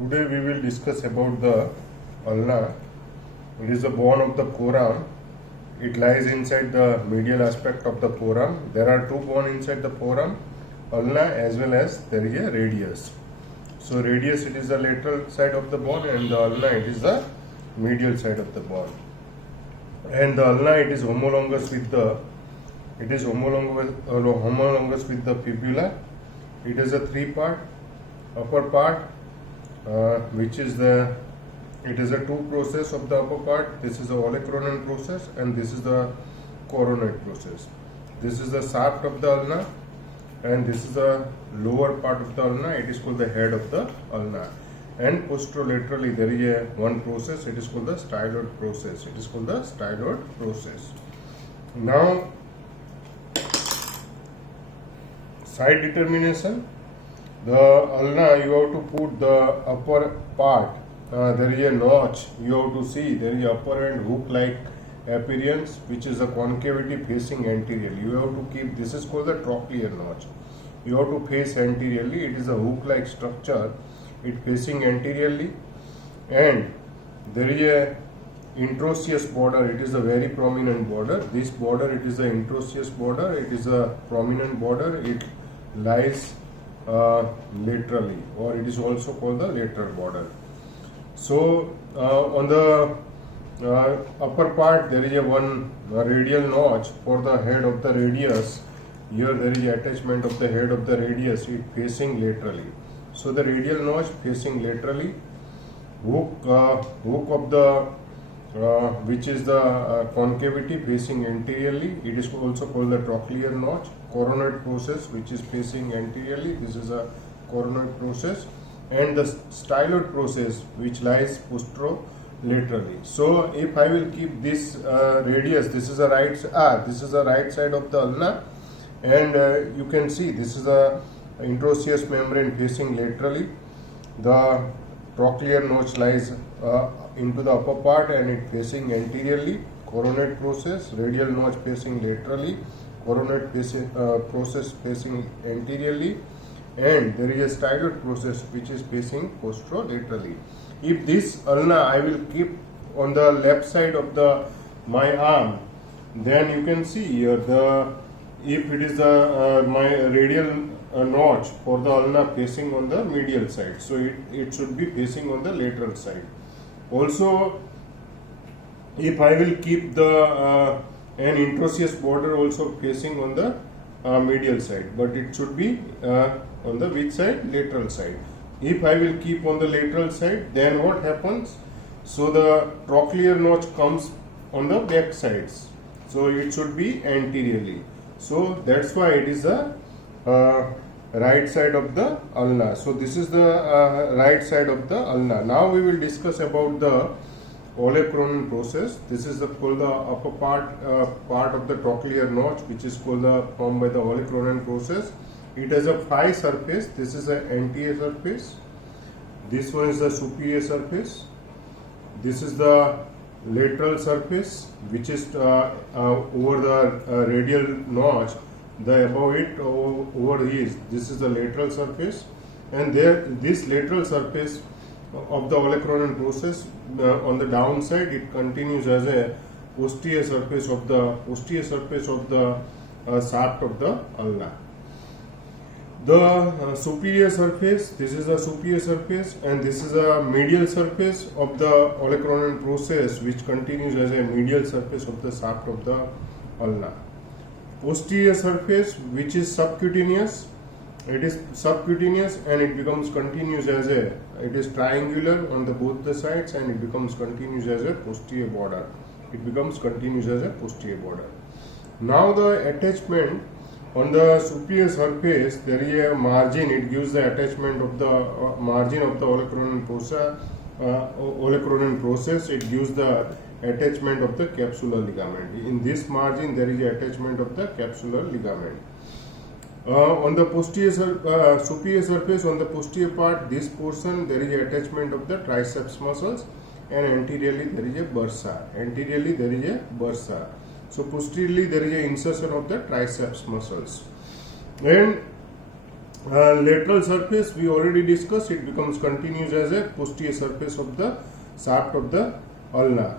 Today we will discuss about the ulna. It is the bone of the forearm. It lies inside the medial aspect of the forearm. There are two bones inside the forearm, ulna as well as there is a radius. So radius it is the lateral side of the bone and the ulna it is the medial side of the bone. And the ulna it is homologous with the homologous with the fibula. It is a three part. Upper part which is the it is a two process of the upper part. This is the olecranon process and this is the coronoid process. This is the shaft of the ulna and this is the lower part of the ulna. It is called the head of the ulna. And posterolaterally there is a one process. It is called the styloid process. It is called the styloid process. Now side determination. The ulna you have to put the upper part. There is a notch. You have to see there is upper and hook-like appearance, which is a concavity facing anteriorly. You have to keep. This is called the trochlear notch. You have to face anteriorly. It is a hook-like structure. It facing anteriorly, and there is a introosseous border. It is a very prominent border. This border it is the introosseous border. It is a prominent border. It lies laterally, or it is also called the lateral border. So on the upper part there is a one radial notch for the head of the radius. Here there is attachment of the head of the radius, it facing laterally. So the radial notch facing laterally, hook of the which is the concavity facing anteriorly. It is also called the trochlear notch. Coronoid process which is facing anteriorly. This is a coronoid process, and the styloid process which lies posterolaterally. So if I will keep this radius, this is the right side of the ulna, and you can see this is a introosseous membrane facing laterally. The trochlear notch lies into the upper part and it facing anteriorly. Coronoid process, radial notch facing laterally, coronoid process facing anteriorly, and there is a styloid process which is facing posterolaterally. If this ulna I will keep on the left side of my arm, then you can see here if it is my radial notch for the ulna facing on the medial side, so it should be facing on the lateral side. Also, if I will keep an introosseous border also facing on the medial side, but it should be on the which side? Lateral side. If I will keep on the lateral side, then what happens? So the trochlear notch comes on the back sides, so it should be anteriorly. So that's why it is the right side of the ulna. So this is the right side of the ulna. Now we will discuss about the olecranon process. This is called the upper part of the trochlear notch, which is called formed by the olecranon process. It has a phi surface. This is the anterior surface. This one is the superior surface. This is the lateral surface, which is over the radial notch. The above it over is this is the lateral surface, and there this lateral surface of the olecranon process on the downside it continues as a posterior surface of the shaft of the ulna. The superior surface, this is the superior surface, and this is a medial surface of the olecranon process which continues as a medial surface of the shaft of the ulna. Posterior surface which is subcutaneous, it is subcutaneous and it becomes continuous as it is triangular on both the sides, and it becomes continuous as a posterior border. Now the attachment on the superior surface, there is a margin. It gives the attachment of the margin of the olecranon process. It gives the attachment of the capsular ligament. In this margin there is a attachment of the capsular ligament. On the superior surface, on the posterior part, this portion there is a attachment of the triceps muscles, and anteriorly there is a bursa. So posteriorly there is a insertion of the triceps muscles, and Lateral surface we already discussed, it becomes continuous as a posterior surface of the shaft of the ulna.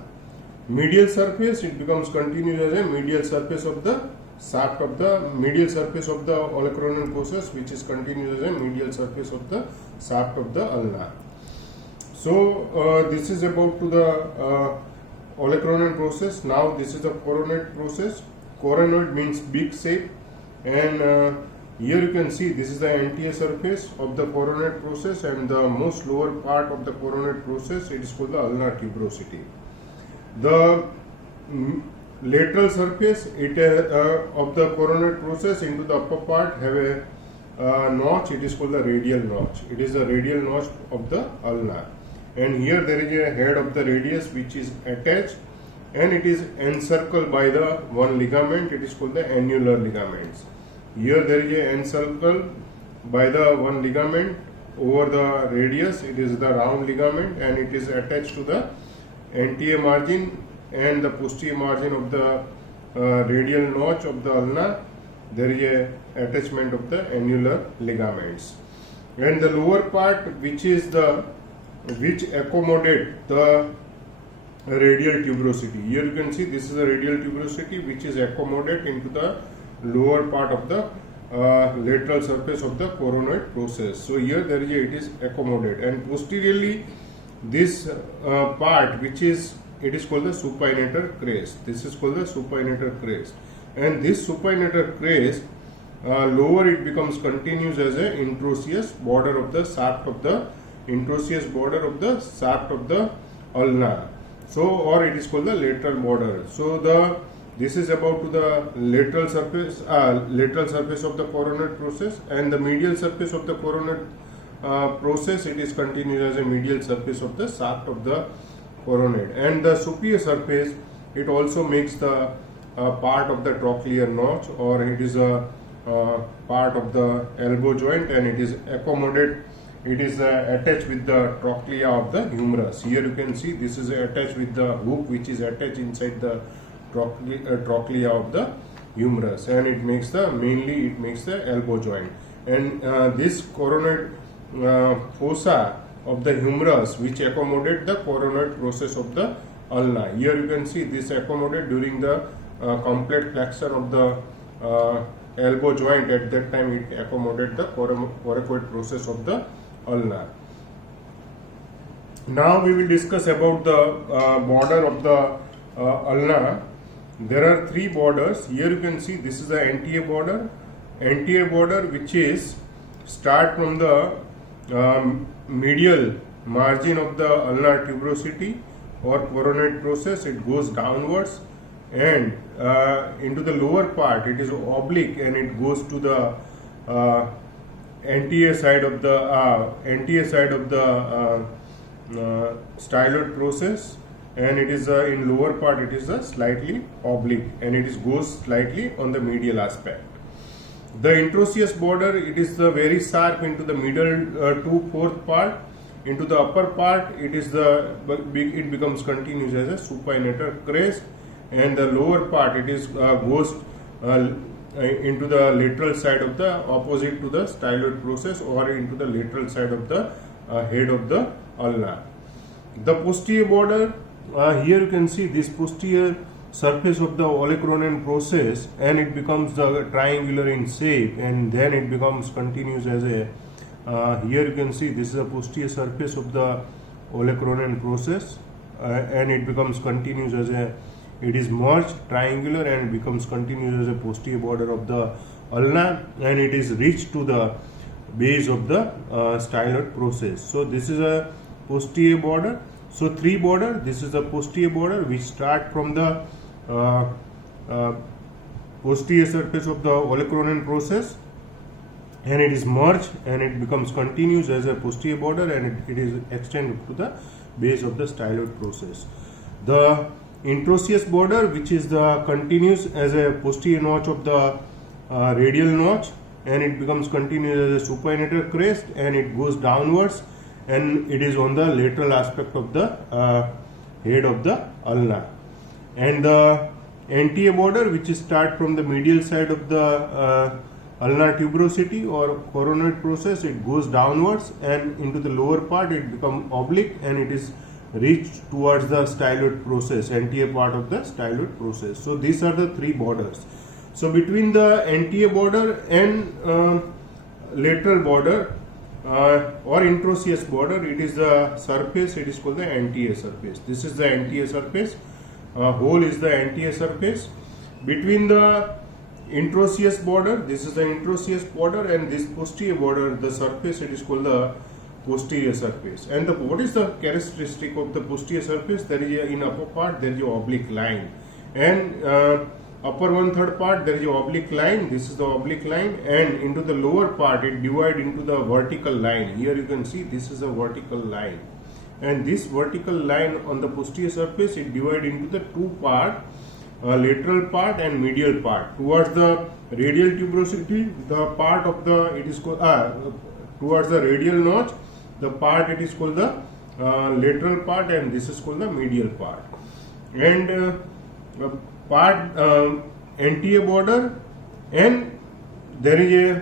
Medial surface, it becomes continuous as a medial surface of the shaft of the medial surface of the olecranon process, which is continuous as a medial surface of the shaft of the ulna. So this is about to the olecranon process. Now this is the coronoid process. Coronoid means big shape, and here you can see this is the anterior surface of the coronoid process, and the most lower part of the coronoid process, it is called the ulnar tuberosity. The lateral surface of the coronoid process into the upper part have a notch, it is called the radial notch. It is the radial notch of the ulna, and here there is a head of the radius which is attached, and it is encircled by the one ligament, it is called the annular ligaments. Here there is a encircled by the one ligament over the radius, it is the round ligament, and it is attached to the anterior margin and the posterior margin of the radial notch of the ulna. There is a attachment of the annular ligaments, and the lower part which accommodate the radial tuberosity. Here you can see this is a radial tuberosity which is accommodate into the lower part of the lateral surface of the coronoid process. So here there is it is accommodate, and posteriorly this part which is it is called the supinator crest. This is called the supinator crest, and this supinator crest lower it becomes continuous as a introitious border of the shaft of the ulna. So or it is called the lateral border. So this is about to the lateral surface of the coronoid process, and the medial surface of the coronoid process, it is continuous as a medial surface of the shaft of the coronoid, and the superior surface it also makes the part of the trochlear notch, or it is a part of the elbow joint, and it is attached with the trochlea of the humerus. Here you can see this is attached with the hook which is attached inside the trochlea of the humerus, and it makes the elbow joint, and this coronoid fossa of the humerus which accommodate the coronoid process of the ulna. Here you can see this accommodate during the complete flexion of the elbow joint. At that time it accommodate the coracoid process of the ulna. Now we will discuss about the border of the ulna. There are three borders. Here you can see this is the anterior border which is start from the medial margin of the ulnar tuberosity or coronoid process. It goes downwards, and into the lower part it is oblique, and it goes to the anterior side of the styloid process, and it is in lower part it is slightly oblique, and it goes slightly on the medial aspect. The introitious border, it is very sharp into the middle 2/4 part. Into the upper part it becomes continuous as a supinator crest, and the lower part it is goes into the lateral side of the opposite to the styloid process, or into the lateral side of the head of the ulna. The posterior border, here you can see this posterior surface of the olecranon process, and it becomes triangular in shape, and then it becomes continuous as a here you can see this is the posterior surface of the olecranon process, and it becomes continuous as it is merged triangular, and it becomes continuous as a posterior border of the ulna, and it is reached to the base of the styloid process. So this is a posterior border. So three border. This is the posterior border which start from the posterior surface of the olecranon process, and it is merged, and it becomes continuous as a posterior border, and it is extended to the base of the styloid process. The introitious border, which is the continuous as a posterior notch of the radial notch, and it becomes continuous as a supinator crest, and it goes downwards, and it is on the lateral aspect of the head of the ulna. And the anterior border, which is start from the medial side of the ulnar tuberosity or coronoid process, it goes downwards, and into the lower part it becomes oblique, and it is reached towards the styloid process, anterior part of the styloid process. So these are the three borders. So between the anterior border and lateral border or introosseous border, it is the surface, it is called the anterior surface. This is the anterior surface, whole is the anterior surface. Between the introosseous border, this is the introosseous border, and this posterior border, the surface, it is called the posterior surface. And what is the characteristic of the posterior surface? There is in upper part there is a oblique line, and upper 1/3 part there is a oblique line. This is the oblique line, and into the lower part it divides into the vertical line. Here you can see this is a vertical line, and this vertical line on the posterior surface it divides into the two part, lateral part and medial part. Towards the radial tuberosity, the part of the it is called towards the radial notch, the part it is called the lateral part, and this is called the medial part. And part anterior border, and there is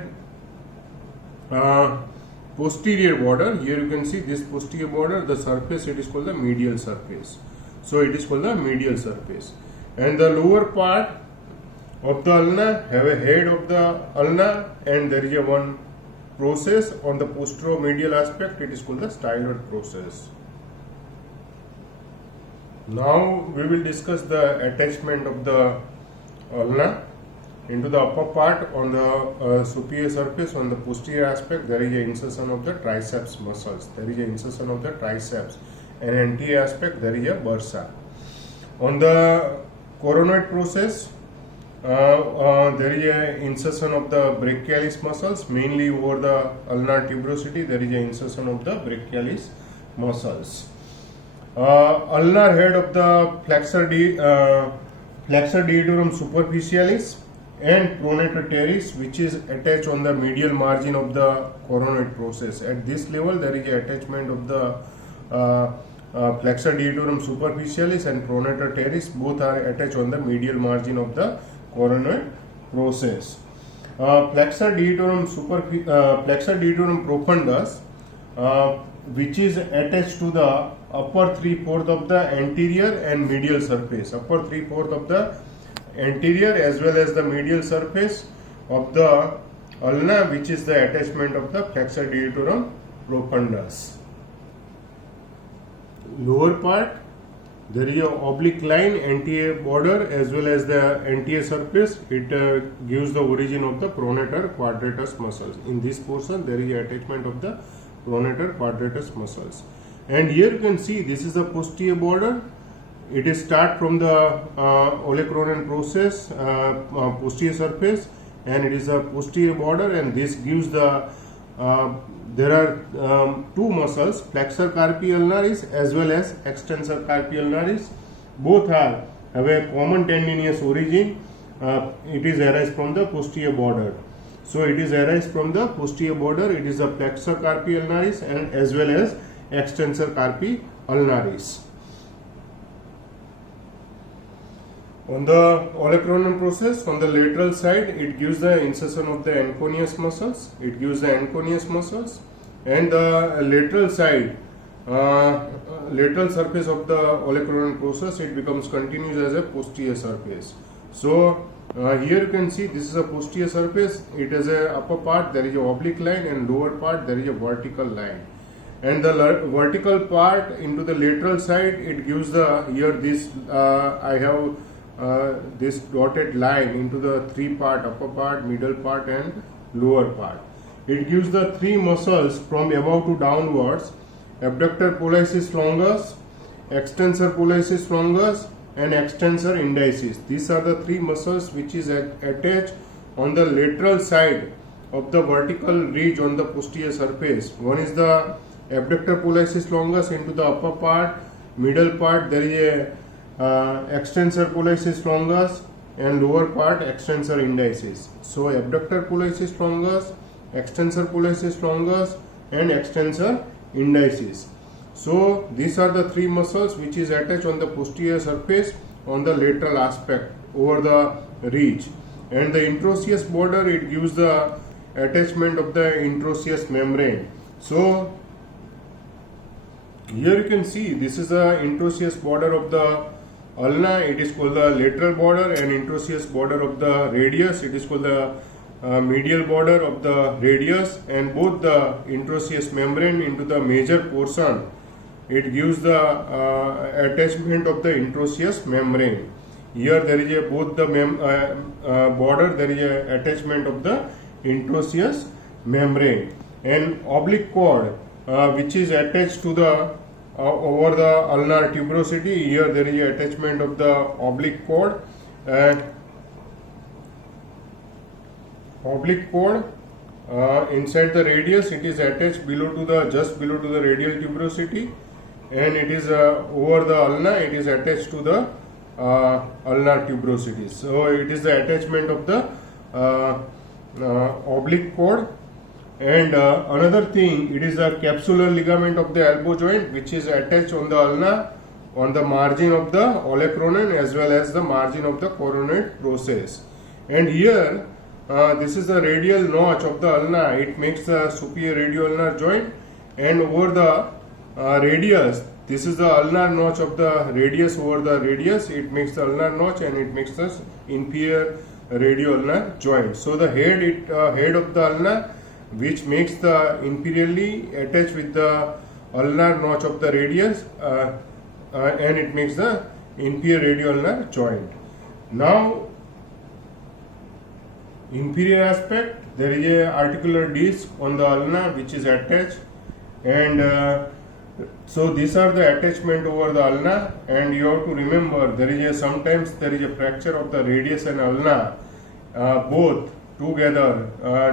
a posterior border. Here you can see this posterior border, the surface it is called the medial surface. So it is called the medial surface. And the lower part of the ulna have a head of the ulna, and there is a one process on the posteromedial aspect, it is called the styloid process. Now we will discuss the attachment of the ulna into the upper part. On the superior surface, on the posterior aspect, there is a insertion of the triceps muscles. There is a insertion of the triceps, and anterior aspect there is a bursa. On the coronoid process, there is a insertion of the brachialis muscles, mainly over the ulnar tuberosity. There is a insertion of the brachialis muscles. Ulnar head of the flexor deodorum superficialis and pronator teres, which is attached on the medial margin of the coronoid process. At this level, there is a attachment of the flexor deodorum superficialis and pronator teres. Both are attached on the medial margin of the coronoid process. Flexor deodorum profundus, which is attached to the upper 3/4 of the anterior and medial surface. Upper 3/4 of the anterior as well as the medial surface of the ulna, which is the attachment of the flexor deodorum profundus. Lower part, there is a oblique line, anterior border as well as the anterior surface. It gives the origin of the pronator quadratus muscles. In this portion, there is attachment of the pronator quadratus muscles. And here you can see this is the posterior border. It is start from the olecranon process, posterior surface, and it is a posterior border, and this gives the there are two muscles, flexor carpi ulnaris as well as extensor carpi ulnaris. Both have a common tendinous origin. It is arise from the posterior border. So it is arise from the posterior border. It is a flexor carpi ulnaris and as well as extensor carpi ulnaris. On the olecranon process, on the lateral side, it gives the insertion of the anconeus muscles. It gives the anconeus muscles, and the lateral side, lateral surface of the olecranon process, it becomes continuous as a posterior surface. So here you can see this is a posterior surface. It has a upper part there is a oblique line, and lower part there is a vertical line. And the vertical part into the lateral side, it gives the here this I have. This dotted line into the three part, upper part, middle part and lower part. It gives the three muscles from above to downwards: abductor pollicis longus, extensor pollicis longus and extensor indicis. These are the three muscles which is attached on the lateral side of the vertical ridge on the posterior surface. One is the abductor pollicis longus into the upper part, middle part there is a extensor pollicis longus, and lower part extensor indicis. So abductor pollicis longus, extensor pollicis longus and extensor indicis. So these are the three muscles which is attached on the posterior surface on the lateral aspect over the ridge. and the interosseous border, it gives the attachment of the interosseous membrane. So here you can see this is the interosseous border of the ulna, it is called the lateral border, and interosseous border of the radius, it is called the medial border of the radius, and both the interosseous membrane into the major portion, it gives the attachment of the interosseous membrane. Here there is a both the border, there is a attachment of the interosseous membrane, and oblique cord which is attached to the over the ulnar tuberosity. Here there is a attachment of the oblique cord, and oblique cord inside the radius, it is attached below to the just below to the radial tuberosity, and it is over the ulna, it is attached to the ulnar tuberosity. So it is the attachment of the oblique cord. And another thing, it is the capsular ligament of the elbow joint, which is attached on the ulna on the margin of the olecranon as well as the margin of the coronate process. And here this is the radial notch of the ulna, it makes the superior radioulnar joint, and over the radius, this is the ulnar notch of the radius over the radius, it makes the ulnar notch and it makes the inferior radioulnar joint. So the head of the ulna, which makes the inferiorly attached with the ulnar notch of the radius, and it makes the inferior radioulnar joint. Now inferior aspect, there is a articular disc on the ulna which is attached, and so these are the attachment over the ulna, and you have to remember there is sometimes there is a fracture of the radius and ulna both together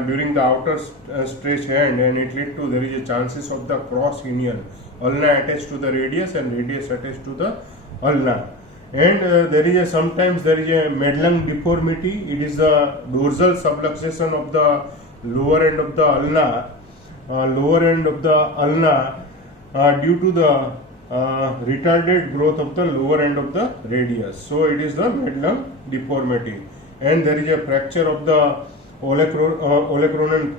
during the outer stretch hand, and it lead to there is a chances of the cross union, ulna attached to the radius and radius attached to the ulna. And there is sometimes there is a Madelung deformity, it is the dorsal subluxation of the lower end of the ulna, due to the retarded growth of the lower end of the radius. So it is the Madelung deformity. And there is a fracture of the olecranon,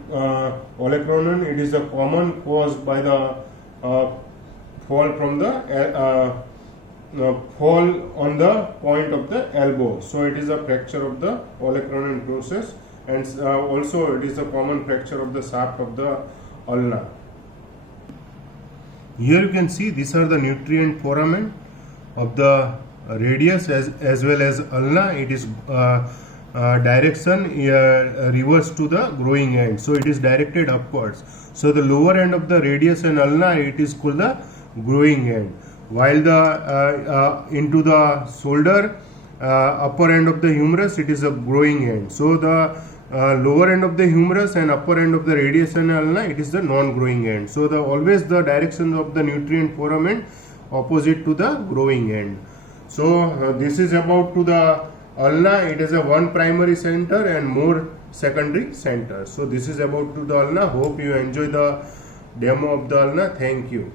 it is a common caused by the fall from the fall on the point of the elbow. So it is a fracture of the olecranon process, and also it is a common fracture of the shaft of the ulna. Here you can see these are the nutrient foramen of the radius as well as ulna. It is direction reverse to the growing end, so it is directed upwards. So the lower end of the radius and ulna, it is called the growing end, while the into the shoulder upper end of the humerus, it is a growing end. So the lower end of the humerus and upper end of the radius and ulna, it is the non-growing end. So the always the direction of the nutrient foramen opposite to the growing end. So this is about to the ulna. It is a one primary center and more secondary center. So this is about to the ulna. Hope you enjoy the demo of the ulna. Thank you.